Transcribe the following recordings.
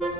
Any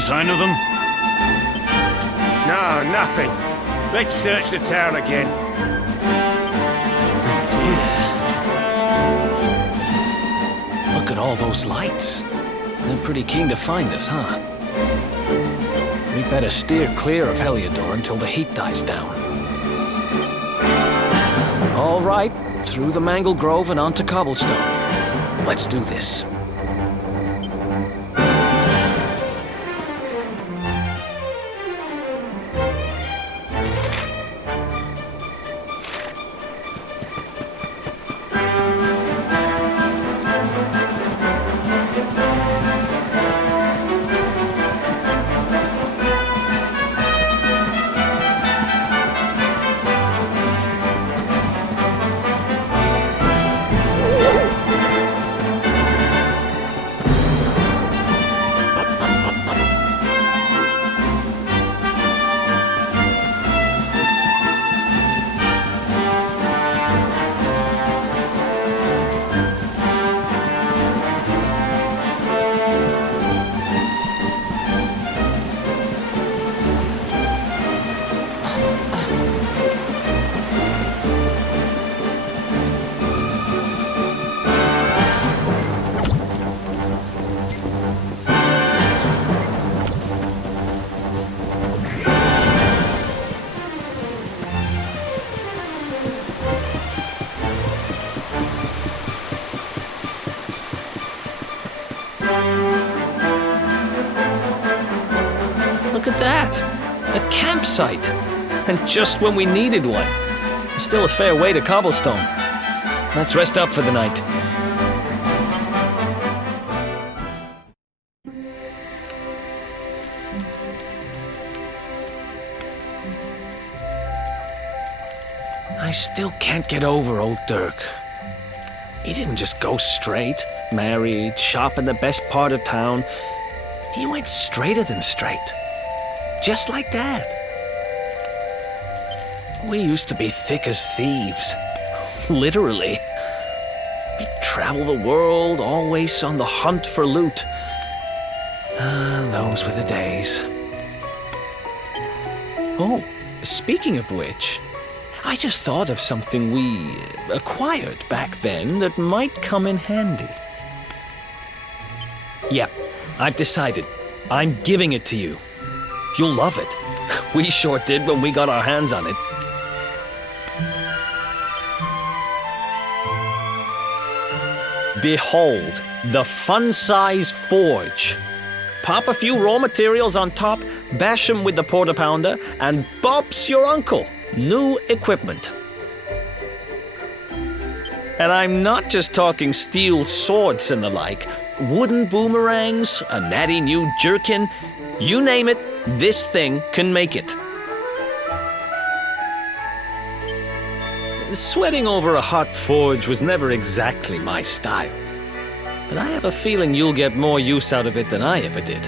sign of them? No, nothing. Let's search the town again. Look at all those lights. They're pretty keen to find us, huh? We better steer clear of Heliodor until the heat dies down. All right, through the Mangle Grove and onto Cobblestone. Let's do this. Look at that! A campsite! And just when we needed one. Still a fair way to Cobblestone. Let's rest up for the night. I still can't get over old Dirk. He didn't just go straight, married, shop in the best part of town. He went straighter than straight. Just like that. We used to be thick as thieves. Literally. We'd travel the world, always on the hunt for loot. Those were the days. Oh, speaking of which, I just thought of something we acquired back then that might come in handy. Yep, I've decided. I'm giving it to you. You'll love it. We sure did when we got our hands on it. Behold, the fun-size forge. Pop a few raw materials on top, bash them with the porta pounder, and bop's your uncle. New equipment. And I'm not just talking steel swords and the like. Wooden boomerangs, a natty new jerkin, you name it, this thing can make it. Sweating over a hot forge was never exactly my style, but I have a feeling you'll get more use out of it than I ever did.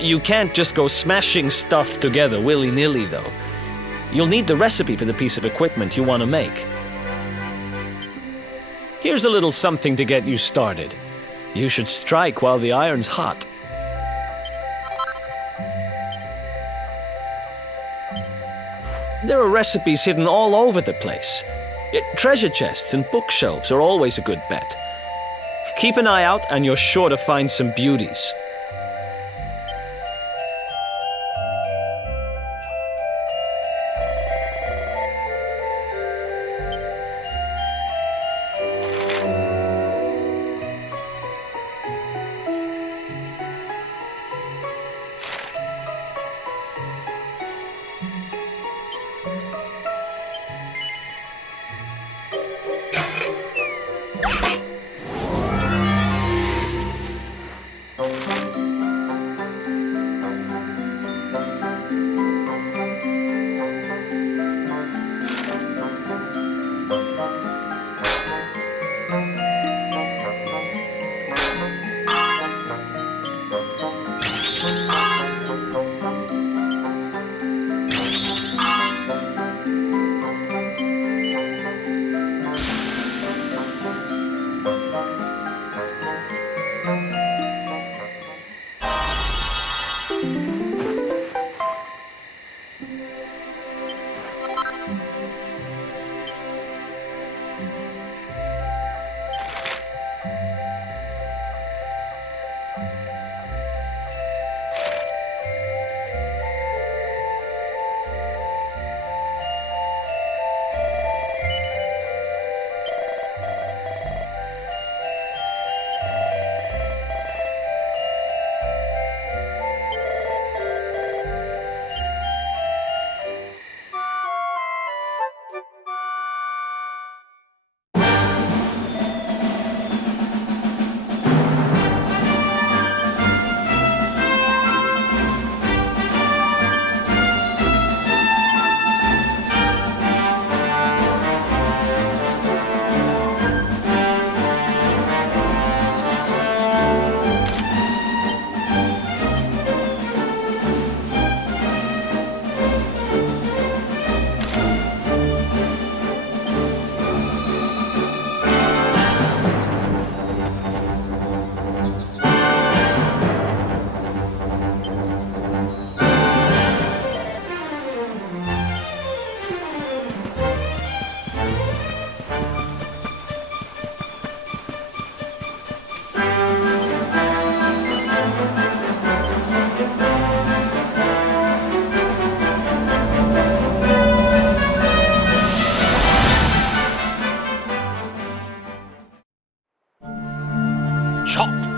You can't just go smashing stuff together willy-nilly, though. You'll need the recipe for the piece of equipment you want to make. Here's a little something to get you started. You should strike while the iron's hot. There are recipes hidden all over the place. Treasure chests and bookshelves are always a good bet. Keep an eye out and you're sure to find some beauties.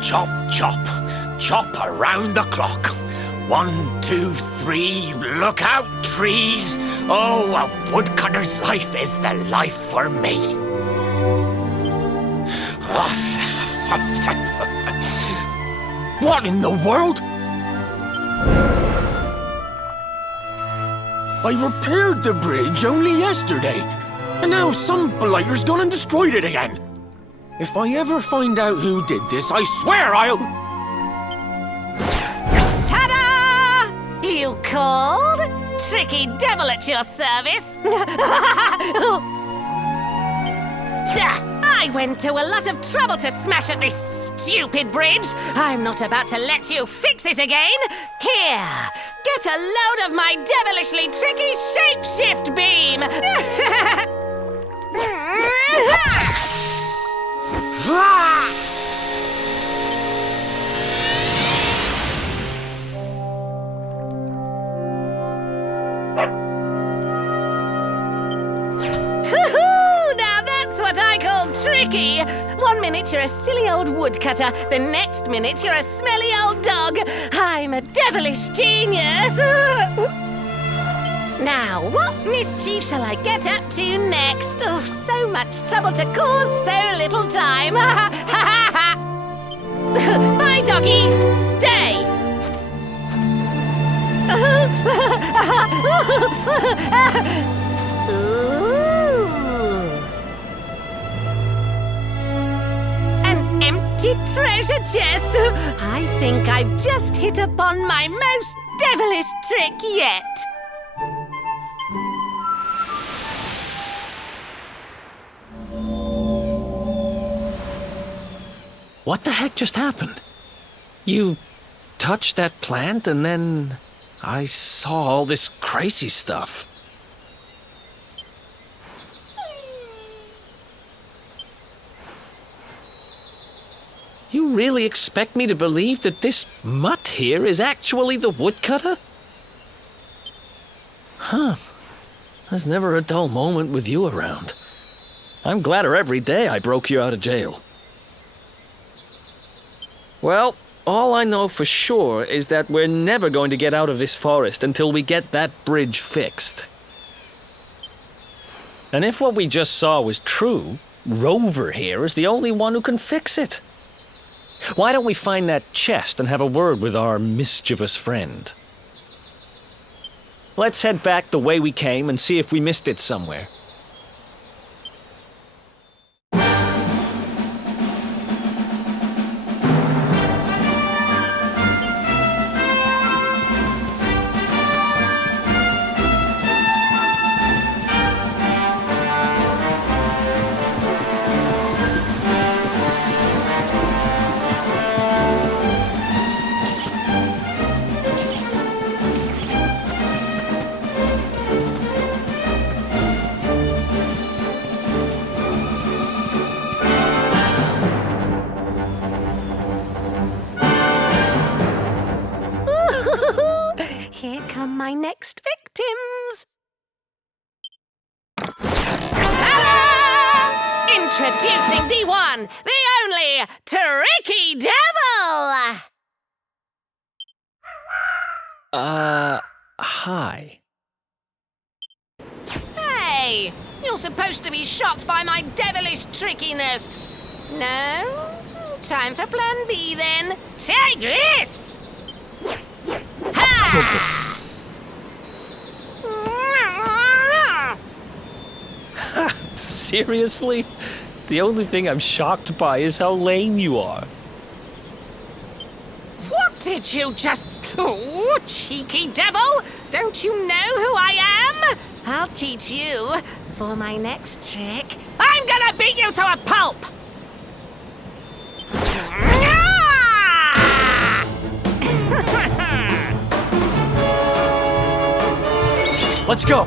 Chop, chop, chop around the clock. 1, 2, 3, look out, trees. Oh, a woodcutter's life is the life for me. What in the world? I repaired the bridge only yesterday, and now some blighter's gone and destroyed it again. If I ever find out who did this, I swear I'll... Ta-da! You called? Tricky devil at your service. I went to a lot of trouble to smash at this stupid bridge. I'm not about to let you fix it again. Here, get a load of my devilishly tricky shapeshift beam. Now that's what I call tricky. 1 minute you're a silly old woodcutter, the next minute you're a smelly old dog. I'm a devilish genius. Now, what mischief shall I get up to next? Oh, so much trouble to cause so little time. Ha ha ha! Ooh. An empty treasure chest! I think I've just hit upon my most devilish trick yet! What the heck just happened? You touched that plant and then I saw all this crazy stuff. You really expect me to believe that this mutt here is actually the woodcutter? Huh. There's never a dull moment with you around. I'm gladder every day I broke you out of jail. Well, all I know for sure is that we're never going to get out of this forest until we get that bridge fixed. And if what we just saw was true, Rover here is the only one who can fix it. Why don't we find that chest and have a word with our mischievous friend? Let's head back the way we came and see if we missed it somewhere. Here come my next victims. Ta-da! Introducing the one, the only, Tricky Devil! Hi. Hey, you're supposed to be shocked by my devilish trickiness. No? Time for plan B then. Take this! Ha! Seriously? The only thing I'm shocked by is how lame you are. What did you just... Oh, cheeky devil! Don't you know who I am? I'll teach you. For my next trick, I'm gonna beat you to a pulp! Let's go!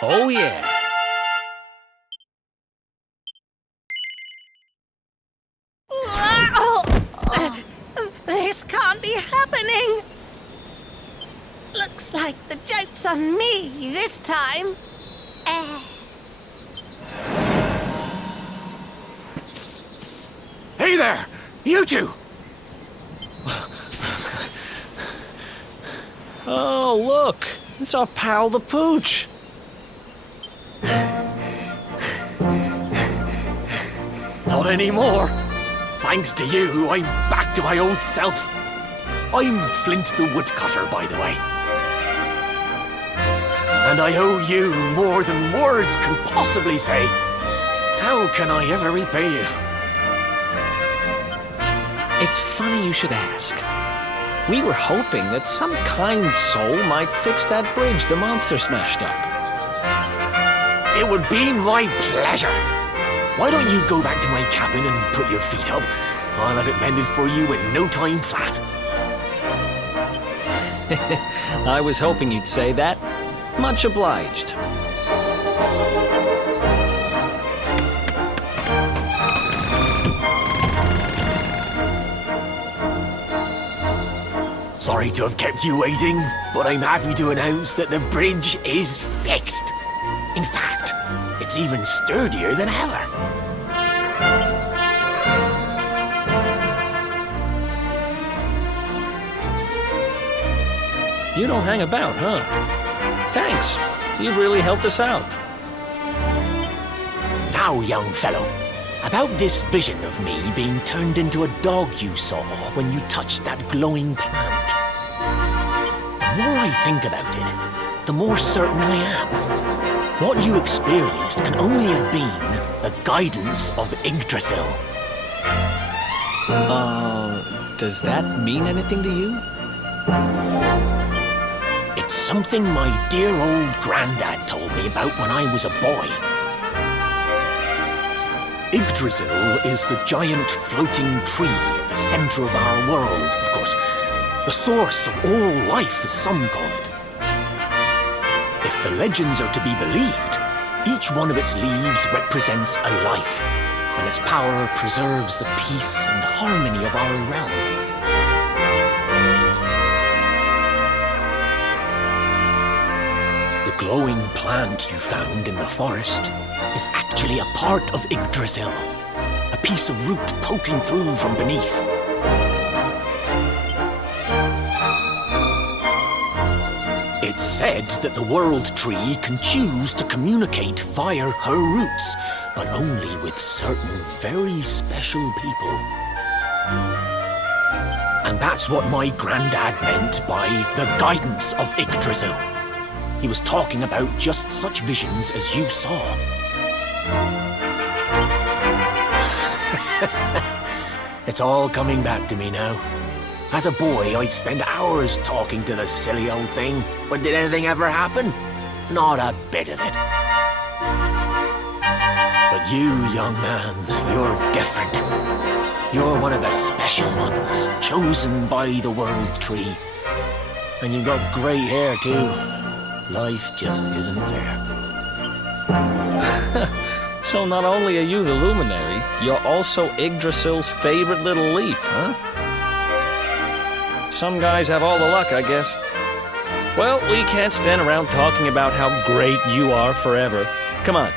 Oh, yeah. This can't be happening. Looks like the joke's on me this time. Hey there! You two! Oh, look! It's our pal the Pooch! Not anymore. Thanks to you, I'm back to my old self. I'm Flint the Woodcutter, by the way. And I owe you more than words can possibly say. How can I ever repay you? It's funny you should ask. We were hoping that some kind soul might fix that bridge the monster smashed up. It would be my pleasure. Why don't you go back to my cabin and put your feet up? I'll have it mended for you in no time flat. I was hoping you'd say that. Much obliged. Sorry to have kept you waiting, but I'm happy to announce that the bridge is fixed. In fact, it's even sturdier than ever. You don't hang about, huh? Thanks. You've really helped us out. Now, young fellow, about this vision of me being turned into a dog you saw when you touched that glowing plant. The more I think about it, the more certain I am. What you experienced can only have been the guidance of Yggdrasil. Does that mean anything to you? It's something my dear old granddad told me about when I was a boy. Yggdrasil is the giant floating tree at the center of our world, of course. The source of all life, as some call it. If the legends are to be believed, each one of its leaves represents a life, and its power preserves the peace and harmony of our realm. The glowing plant you found in the forest is actually a part of Yggdrasil, a piece of root poking through from beneath. It's said that the world tree can choose to communicate via her roots, but only with certain very special people. And that's what my granddad meant by the guidance of Yggdrasil. He was talking about just such visions as you saw. It's all coming back to me now. As a boy, I'd spend hours talking to the silly old thing, but did anything ever happen? Not a bit of it. But you, young man, you're different. You're one of the special ones, chosen by the World Tree. And you've got great hair, too. Life just isn't fair. So not only are you the luminary, you're also Yggdrasil's favorite little leaf, huh? Some guys have all the luck, I guess. Well, we can't stand around talking about how great you are forever. Come on.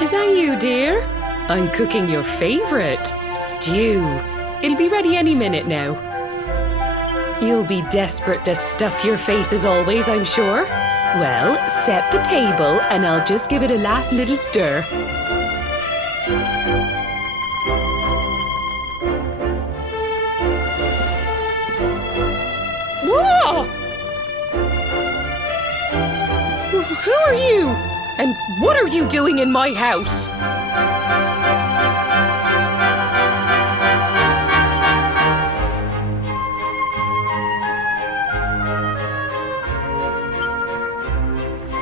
Is that you, dear? I'm cooking your favorite, stew. It'll be ready any minute now. You'll be desperate to stuff your face as always, I'm sure. Well, set the table and I'll just give it a last little stir. Whoa! Who are you? And what are you doing in my house?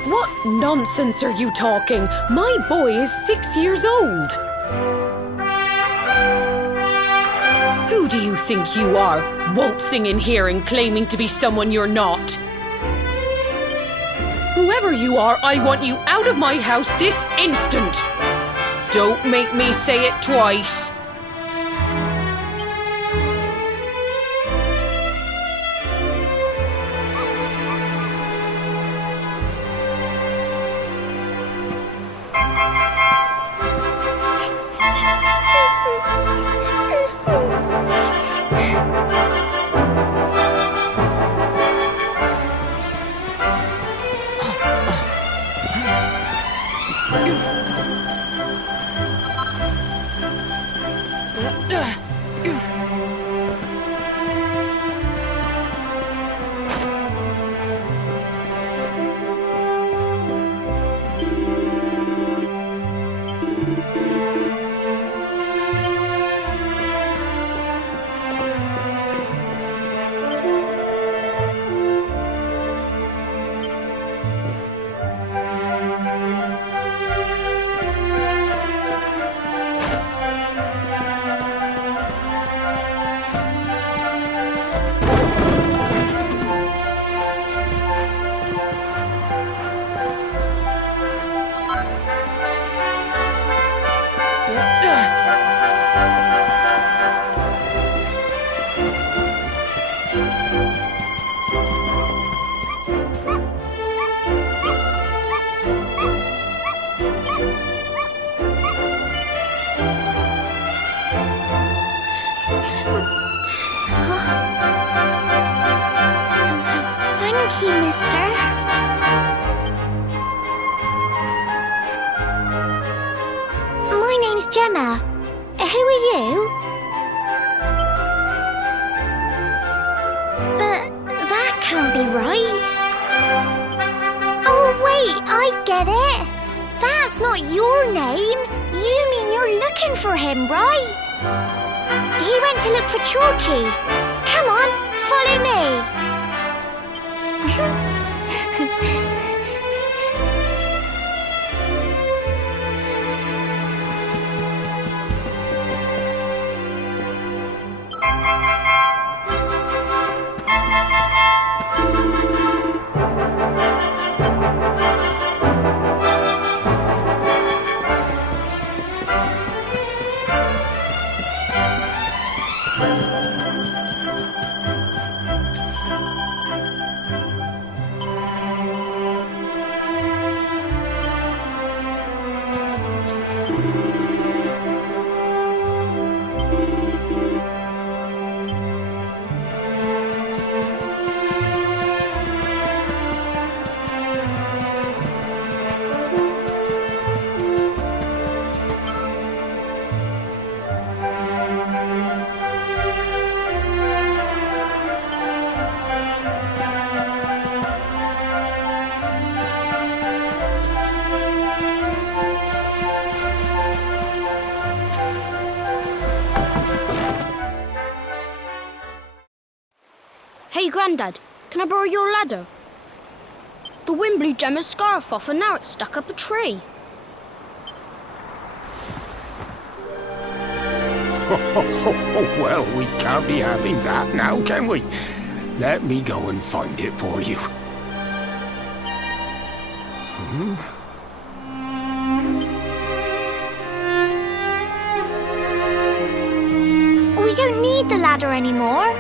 What nonsense are you talking? My boy is 6 years old. Who do you think you are, waltzing in here and claiming to be someone you're not? Whoever you are, I want you out of my house this instant. Don't make me say it twice. Thank you, mister. My name's Gemma. Who are you? But that can't be right. Oh, wait, I get it. That's not your name. You mean you're looking for him, right? He went to look for Chalky. Come on, follow me. Hey, Grandad, can I borrow your ladder? The wind blew Gemma's scarf off and now it's stuck up a tree. Well, we can't be having that now, can we? Let me go and find it for you. We don't need the ladder anymore.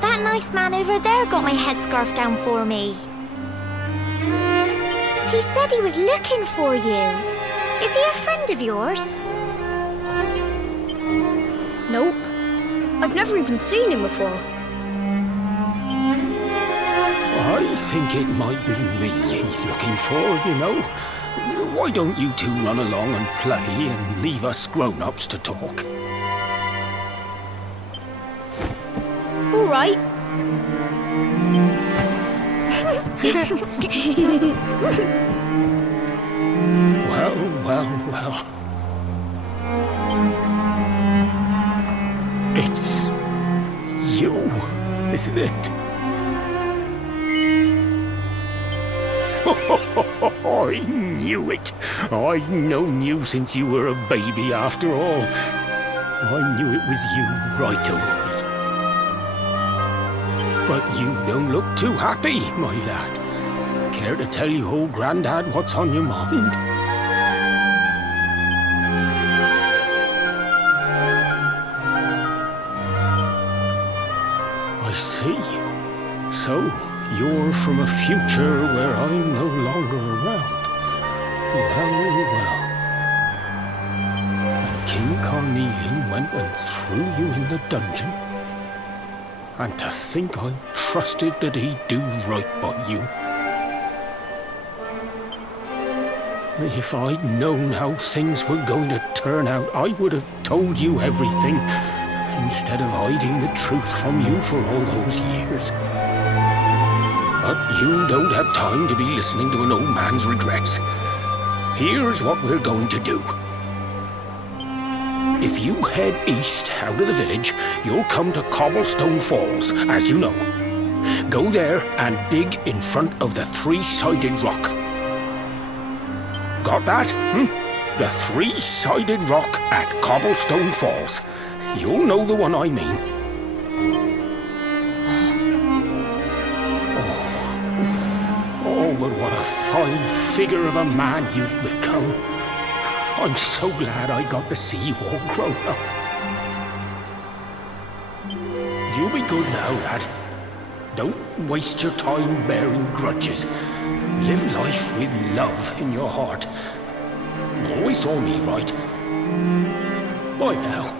That nice man over there got my headscarf down for me. He said he was looking for you. Is he a friend of yours? Nope. I've never even seen him before. I think it might be me he's looking for, you know. Why don't you two run along and play and leave us grown-ups to talk? All right. Well. It's you, isn't it? I knew it. I've known you since you were a baby after all. I knew it was you right away. But you don't look too happy, my lad. Care to tell your old Grandad what's on your mind? I see. So, you're from a future where I'm no longer around. Well. And King Carnelian went and threw you in the dungeon. And to think I trusted that he'd do right by you. If I'd known how things were going to turn out, I would have told you everything, instead of hiding the truth from you for all those years. But you don't have time to be listening to an old man's regrets. Here's what we're going to do. If you head east out of the village, you'll come to Cobblestone Falls, as you know. Go there and dig in front of the three-sided rock. Got that? The three-sided rock at Cobblestone Falls. You'll know the one I mean. Oh, but what a fine figure of a man you've become. I'm so glad I got to see you all grown up. You be good now, lad. Don't waste your time bearing grudges. Live life with love in your heart. Always saw me right. Bye now.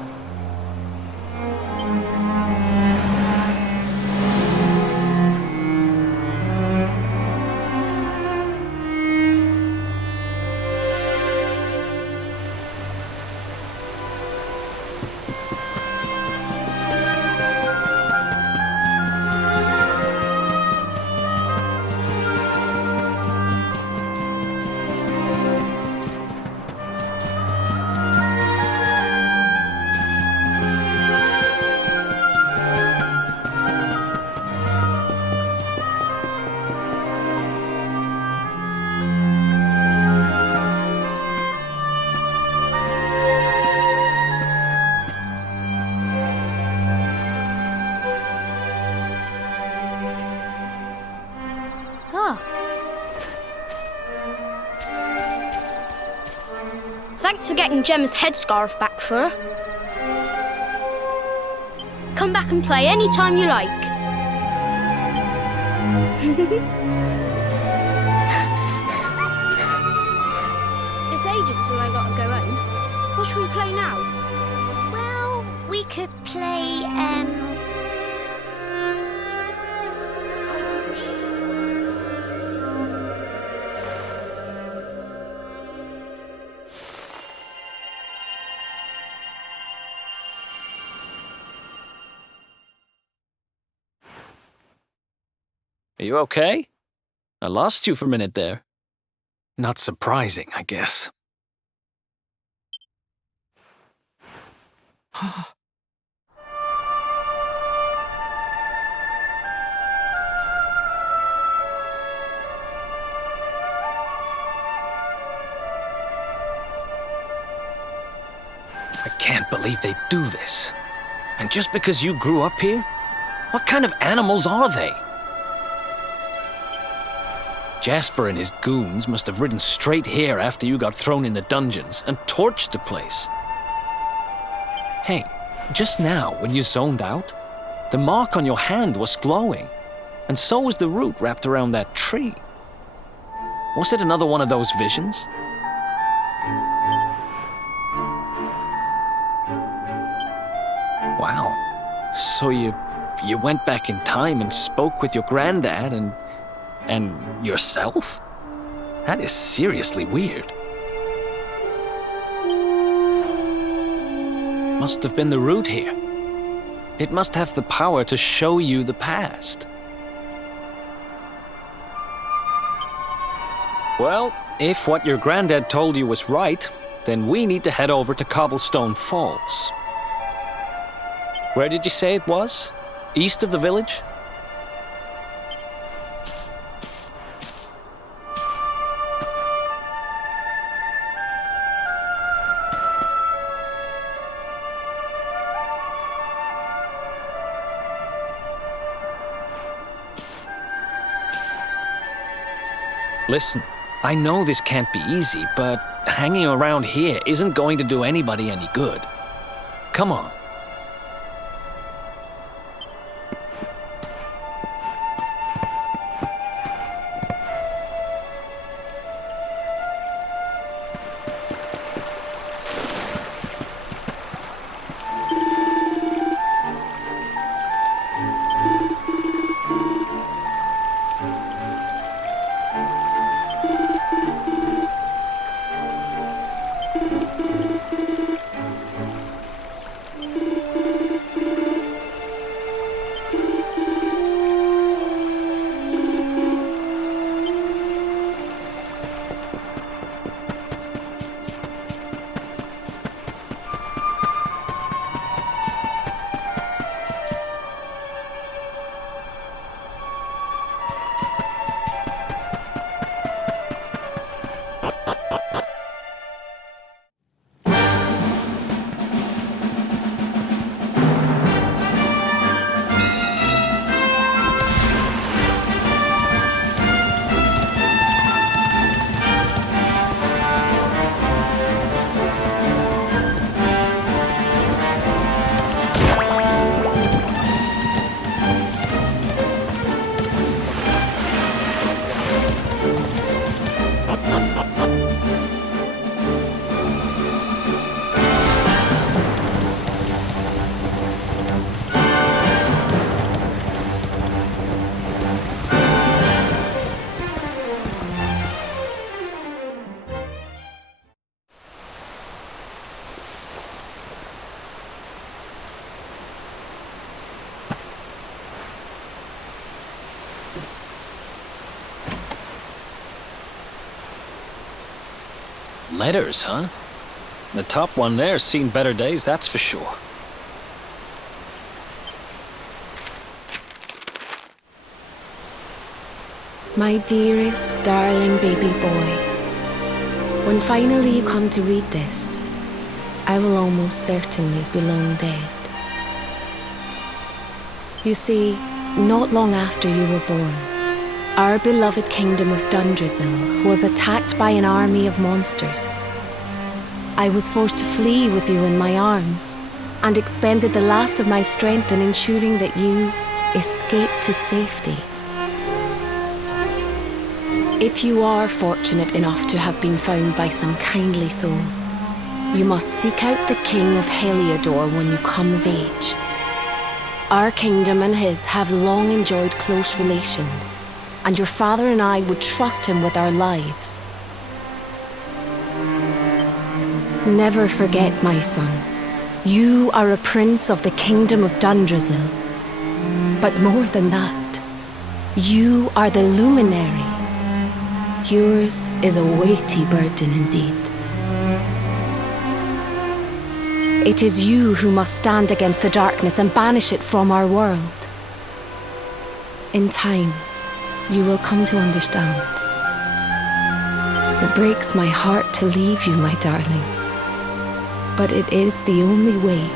Thanks for getting Gemma's headscarf back for her. Come back and play any time you like. It's ages till I gotta go home. What should we play now? Well, we could play, hide and seek. Are you okay? I lost you for a minute there. Not surprising, I guess. can't believe they do this. And just because you grew up here? What kind of animals are they? Jasper and his goons must have ridden straight here after you got thrown in the dungeons and torched the place. Hey, just now, when you zoned out, the mark on your hand was glowing, and so was the root wrapped around that tree. Was it another one of those visions? Wow. So you went back in time and spoke with your granddad and yourself? That is seriously weird. Must have been the root here. It must have the power to show you the past. Well, if what your granddad told you was right, then we need to head over to Cobblestone Falls. Where did you say it was? East of the village? Listen, I know this can't be easy, but hanging around here isn't going to do anybody any good. Come on. Letters, huh? The top one there's seen better days, that's for sure. My dearest, darling baby boy, when finally you come to read this, I will almost certainly be long dead. You see, not long after you were born, our beloved kingdom of Dundrasil was attacked by an army of monsters. I was forced to flee with you in my arms and expended the last of my strength in ensuring that you escaped to safety. If you are fortunate enough to have been found by some kindly soul, you must seek out the King of Heliodor when you come of age. Our kingdom and his have long enjoyed close relations, and your father and I would trust him with our lives. Never forget, my son, you are a prince of the kingdom of Dundrasil. But more than that, you are the luminary. Yours is a weighty burden indeed. It is you who must stand against the darkness and banish it from our world. In time, you will come to understand. It breaks my heart to leave you, my darling. but it is the only way.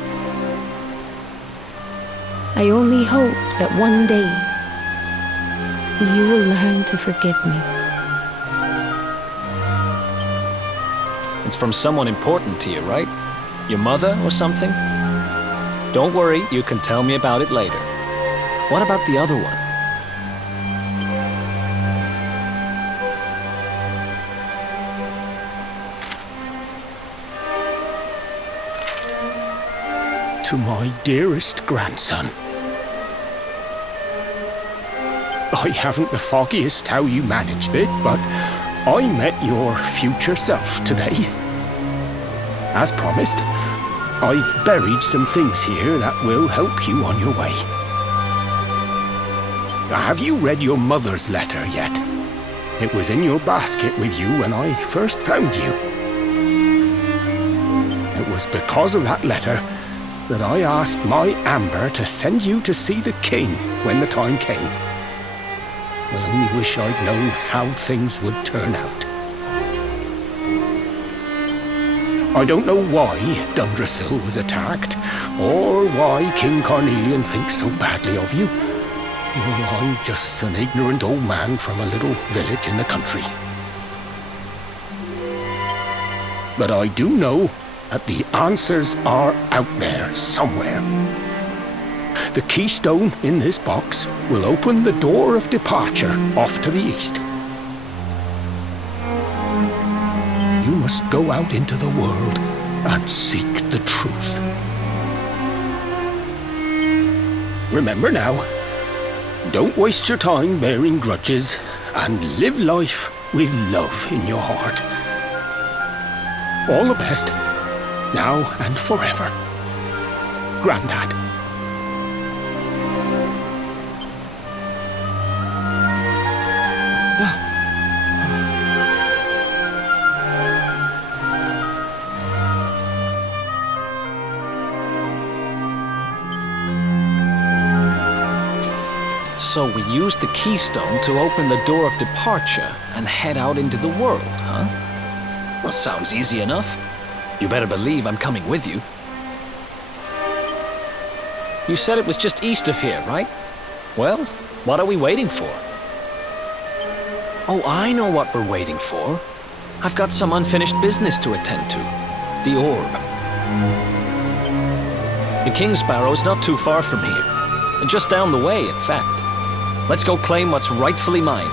I only hope that one day you will learn to forgive me. It's from someone important to you, right? Your mother or something? Don't worry, you can tell me about it later. What about the other one? To my dearest grandson. I haven't the foggiest how you managed it, but I met your future self today. As promised, I've buried some things here that will help you on your way. Have you read your mother's letter yet? It was in your basket with you when I first found you. It was because of that letter that I asked my Amber to send you to see the king when the time came. I only wish I'd known how things would turn out. I don't know why Dundrasil was attacked, or why King Carnelian thinks so badly of you. I'm just an ignorant old man from a little village in the country. But I do know that the answers are out there somewhere. The keystone in this box will open the door of departure off to the east. You must go out into the world and seek the truth. Remember now, don't waste your time bearing grudges and live life with love in your heart. All the best, now and forever. Grandad. So we use the keystone to open the door of departure and head out into the world, huh? Well, sounds easy enough. You better believe I'm coming with you. You said it was just east of here, right? Well, what are we waiting for? Oh, I know what we're waiting for. I've got some unfinished business to attend to. The orb. The King Sparrow's not too far from here. Just down the way, in fact. Let's go claim what's rightfully mine.